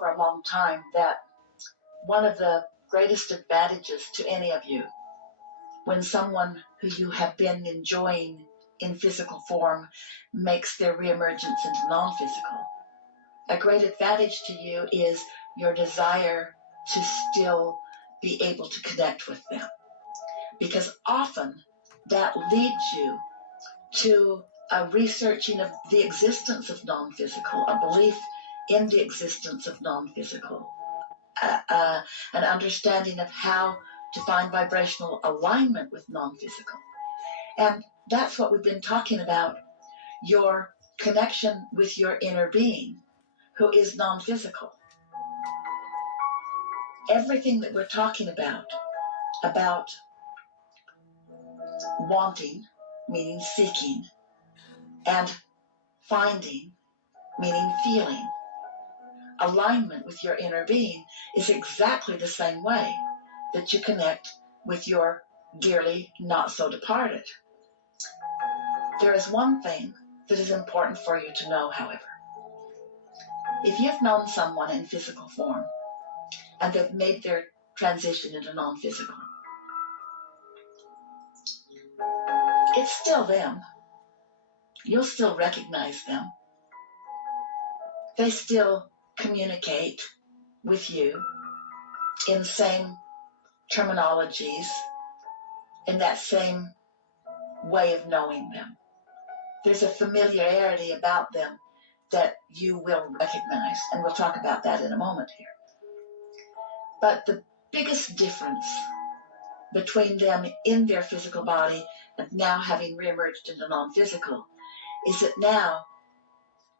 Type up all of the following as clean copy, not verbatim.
for a long time that one of the greatest advantages to any of you, when someone who you have been enjoying in physical form makes their reemergence into non-physical, a great advantage to you is your desire to still be able to connect with them. Because often that leads you to a researching of the existence of non-physical, a belief in the existence of non-physical, an understanding of how to find vibrational alignment with non-physical. And that's what we've been talking about, your connection with your inner being, who is non-physical. Everything that we're talking about wanting, meaning seeking, and finding, meaning feeling, alignment with your inner being is exactly the same way that you connect with your dearly not so departed. There is one thing that is important for you to know, however. If you've known someone in physical form and they've made their transition into non-physical, it's still them. You'll still recognize them. They still communicate with you in the same terminologies, in that same way of knowing them. There's a familiarity about them that you will recognize, and we'll talk about that in a moment here. But the biggest difference between them in their physical body and now having reemerged into non-physical is that now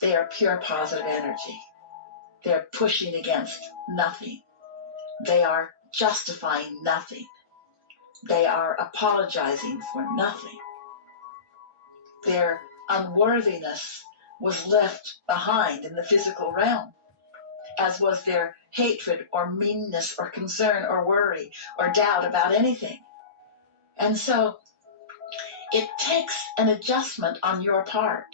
they are pure positive energy. They're pushing against nothing. They are justifying nothing. They are apologizing for nothing. Their unworthiness was left behind in the physical realm, as was their hatred or meanness or concern or worry or doubt about anything. And so it takes an adjustment on your part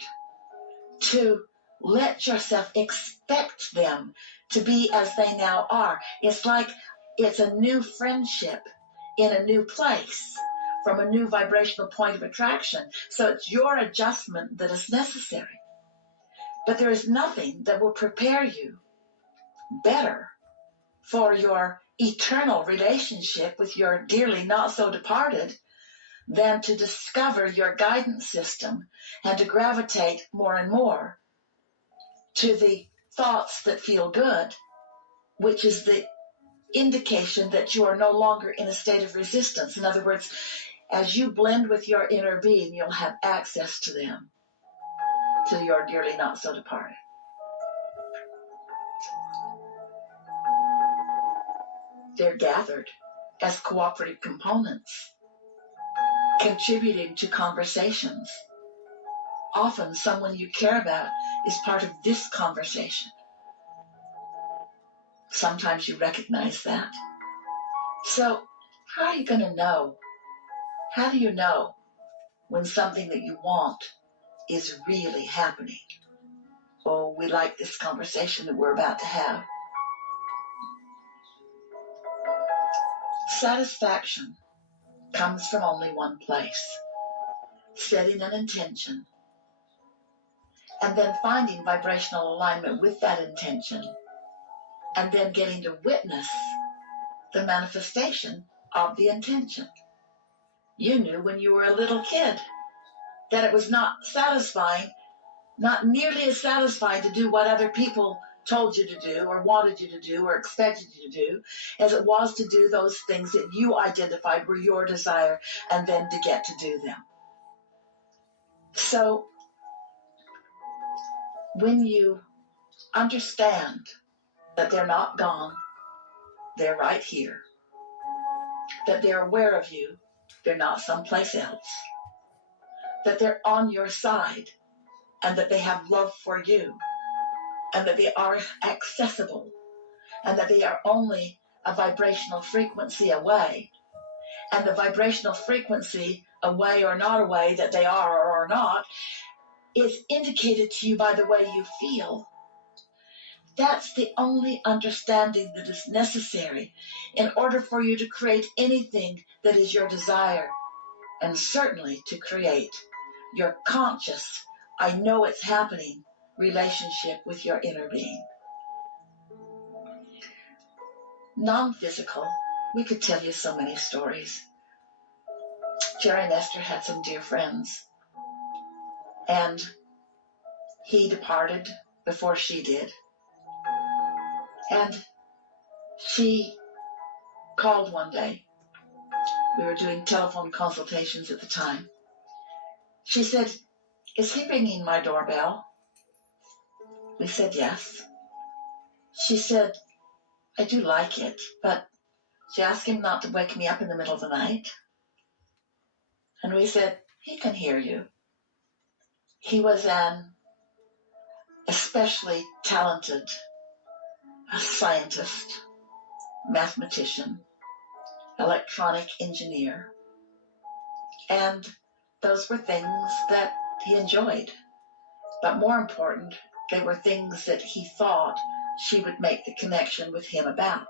to let yourself expect them to be as they now are. It's like it's a new friendship in a new place from a new vibrational point of attraction. So it's your adjustment that is necessary. But there is nothing that will prepare you better for your eternal relationship with your dearly not so departed than to discover your guidance system and to gravitate more and more to the thoughts that feel good, which is the indication that you are no longer in a state of resistance. In other words, as you blend with your inner being, you'll have access to them, to your dearly not so departed. They're gathered as cooperative components, contributing to conversations. Often someone you care about is part of this conversation. Sometimes you recognize that. So how are you going to know? How do you know when something that you want is really happening? Oh, we like this conversation that we're about to have. Satisfaction comes from only one place: setting an intention and then finding vibrational alignment with that intention, and then getting to witness the manifestation of the intention. You knew when you were a little kid that it was not satisfying, not nearly as satisfying to do what other people told you to do or wanted you to do or expected you to do as it was to do those things that you identified were your desire and then to get to do them. So when you understand that they're not gone, they're right here, that they're aware of you, they're not someplace else, that they're on your side, and that they have love for you, and that they are accessible, and that they are only a vibrational frequency away, and the vibrational frequency, away or not away, that they are or are not, is indicated to you by the way you feel. That's the only understanding that is necessary in order for you to create anything that is your desire, and certainly to create your conscious, I know it's happening, relationship with your inner being. Non-physical, we could tell you so many stories. Jerry and Esther had some dear friends, and he departed before she did. And she called one day. We were doing telephone consultations at the time. She said, "Is he ringing my doorbell?" We said yes. She said, "I do like it, but," she asked him not to wake me up in the middle of the night. And we said, "He can hear you." He was an especially talented scientist, mathematician, electronic engineer, and those were things that he enjoyed. But more important, they were things that he thought she would make the connection with him about.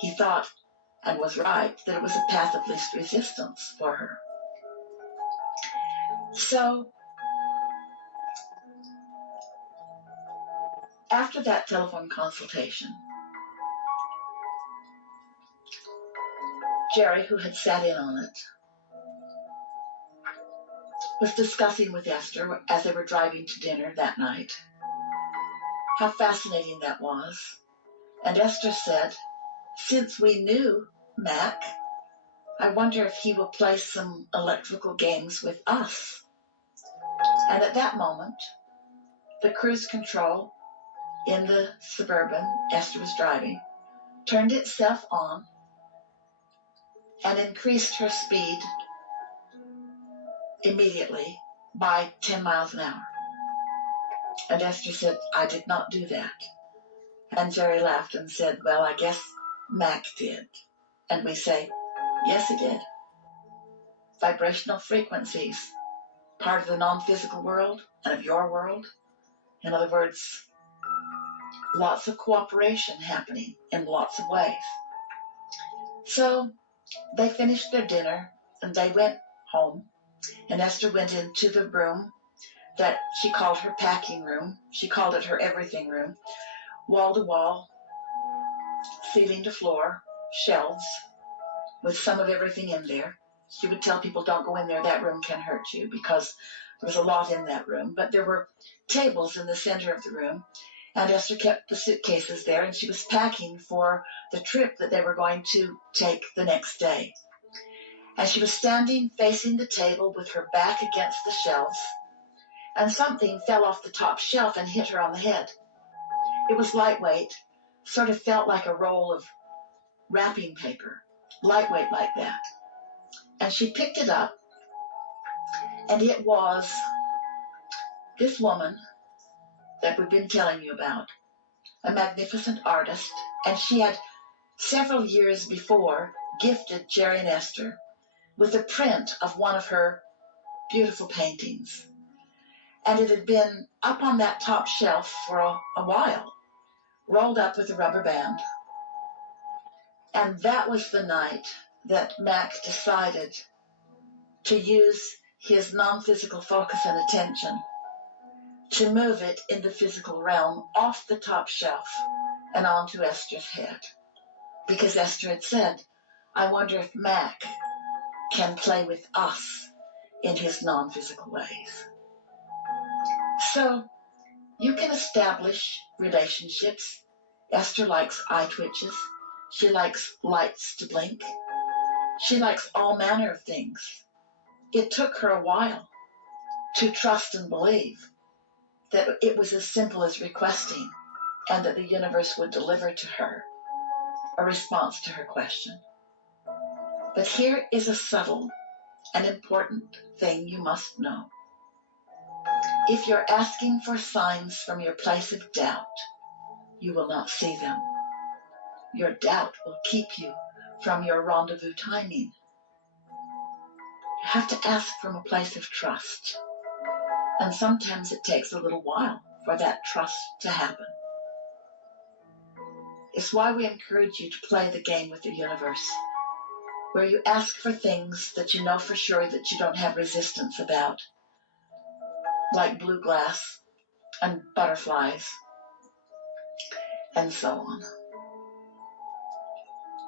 He thought, and was right, that it was a path of least resistance for her. So after that telephone consultation, Jerry, who had sat in on it, was discussing with Esther as they were driving to dinner that night how fascinating that was. And Esther said, "Since we knew Mac, I wonder if he will play some electrical games with us." And at that moment, the cruise control in the Suburban Esther was driving turned itself on and increased her speed immediately by 10 miles an hour. And Esther said, "I did not do that." And Jerry laughed and said, "Well, I guess Mac did." And we say, yes, he did. Vibrational frequencies, part of the non-physical world and of your world. In other words, lots of cooperation happening in lots of ways. So they finished their dinner and they went home, and Esther went into the room that she called her packing room. She called it her everything room. Wall to wall, ceiling to floor, shelves with some of everything in there. She would tell people, "Don't go in there, that room can hurt you," because there was a lot in that room. But there were tables in the center of the room, and Esther kept the suitcases there, and she was packing for the trip that they were going to take the next day. And she was standing facing the table with her back against the shelves, and something fell off the top shelf and hit her on the head. It was lightweight, sort of felt like a roll of wrapping paper, lightweight like that. And she picked it up, and it was this woman that we've been telling you about, a magnificent artist, and she had several years before gifted Jerry and Esther with a print of one of her beautiful paintings. And it had been up on that top shelf for a while, rolled up with a rubber band. And that was the night that Mac decided to use his non-physical focus and attention to move it in the physical realm off the top shelf and onto Esther's head. Because Esther had said, "I wonder if Mac can play with us in his non-physical ways." So you can establish relationships. Esther likes eye twitches. She likes lights to blink. She likes all manner of things. It took her a while to trust and believe that it was as simple as requesting, and that the universe would deliver to her a response to her question. But here is a subtle and important thing you must know. If you're asking for signs from your place of doubt, you will not see them. Your doubt will keep you from your rendezvous timing. You have to ask from a place of trust. And sometimes it takes a little while for that trust to happen. It's why we encourage you to play the game with the universe, where you ask for things that you know for sure that you don't have resistance about, like blue glass and butterflies and so on.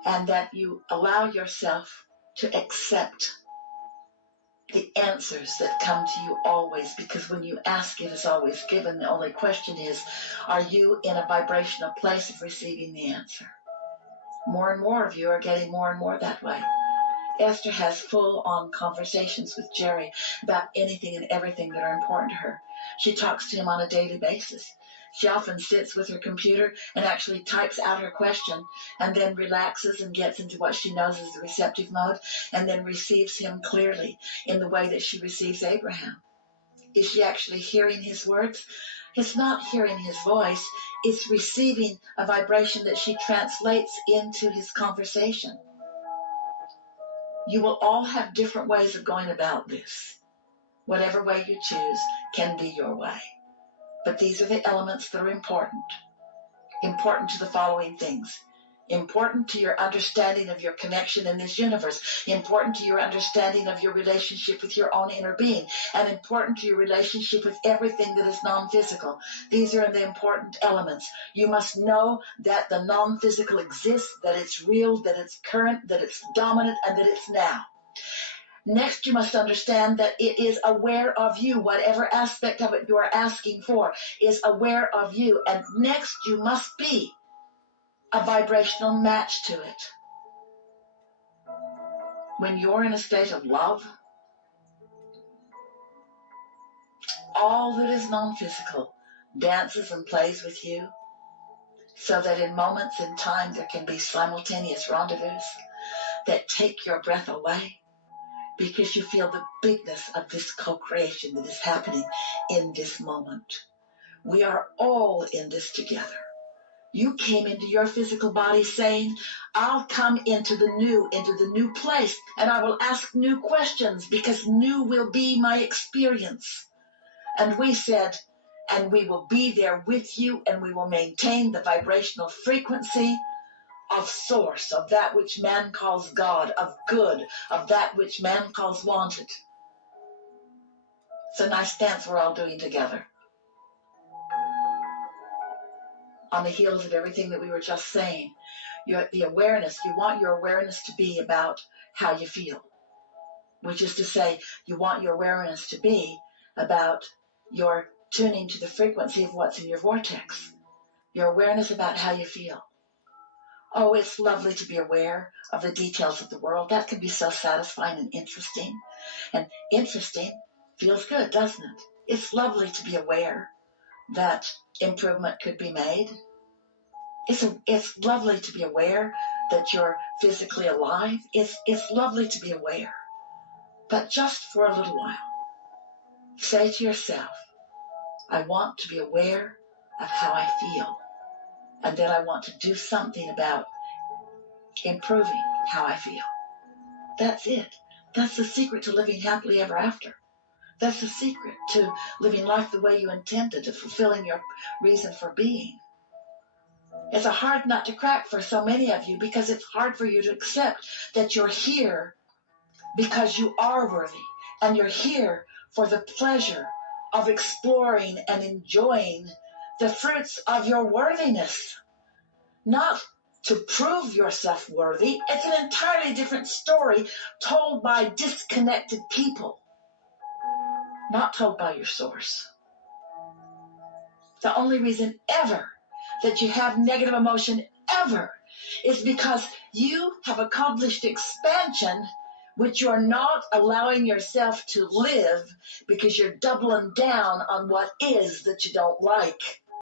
And that you allow yourself to accept the answers that come to you always, because when you ask, it is always given. The only question is, are you in a vibrational place of receiving the answer? More and more of you are getting more and more that way. Esther has full-on conversations with Jerry about anything and everything that are important to her. She talks to him on a daily basis. She often sits with her computer and actually types out her question and then relaxes and gets into what she knows is the receptive mode and then receives him clearly in the way that she receives Abraham. Is she actually hearing his words? It's not hearing his voice. It's receiving a vibration that she translates into his conversation. You will all have different ways of going about this. Whatever way you choose can be your way. But these are the elements that are important. Important to the following things. Important to your understanding of your connection in this universe. Important to your understanding of your relationship with your own inner being. And important to your relationship with everything that is non-physical. These are the important elements. You must know that the non-physical exists, that it's real, that it's current, that it's dominant, and that it's now. Next, you must understand that it is aware of you. Whatever aspect of it you are asking for is aware of you. And next, you must be a vibrational match to it. When you're in a state of love, all that is non-physical dances and plays with you, so that in moments in time there can be simultaneous rendezvous that take your breath away, because you feel the bigness of this co-creation that is happening in this moment. We are all in this together. You came into your physical body saying, I'll come into the new place, and I will ask new questions because new will be my experience. And we said, and we will be there with you, and we will maintain the vibrational frequency of source, of that which man calls God, of good, of that which man calls wanted. It's a nice dance we're all doing together. On the heels of everything that we were just saying, the awareness, you want your awareness to be about how you feel. Which is to say, you want your awareness to be about your tuning to the frequency of what's in your vortex. Your awareness about how you feel. Oh, it's lovely to be aware of the details of the world. That can be so satisfying and interesting. And interesting feels good, doesn't it? It's lovely to be aware that improvement could be made. It's lovely to be aware that you're physically alive. It's lovely to be aware. But just for a little while, say to yourself, I want to be aware of how I feel. And then I want to do something about improving how I feel. That's it. That's the secret to living happily ever after. That's the secret to living life the way you intended, to fulfilling your reason for being. It's a hard nut to crack for so many of you because it's hard for you to accept that you're here because you are worthy, and you're here for the pleasure of exploring and enjoying the fruits of your worthiness. Not to prove yourself worthy. It's an entirely different story told by disconnected people, not told by your source. The only reason ever that you have negative emotion ever is because you have accomplished expansion which you're not allowing yourself to live because you're doubling down on what is that you don't like.